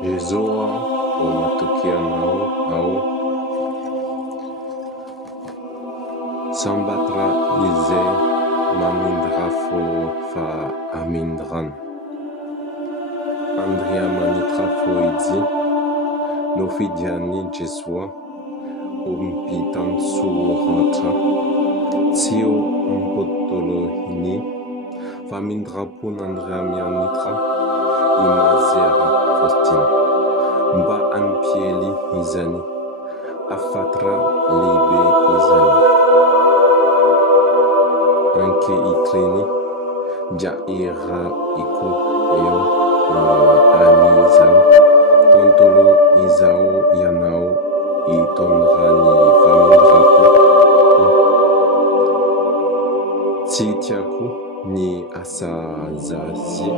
Jezoa o matokianao ao sambatra izay mamindrafo fa amindrano. Andrea manitrafo izy no fidian'ny Jezoa o mpitansoratra tsy o mpotoloiny fa mindrapon'Andrea mianitra imazera Faustina mba anpiely izany afatra lehibe izany ankehitriny dia era iko eo an'izao tontolo izao ianao hitondra ny famindrapo tsy tiako ny asa zasy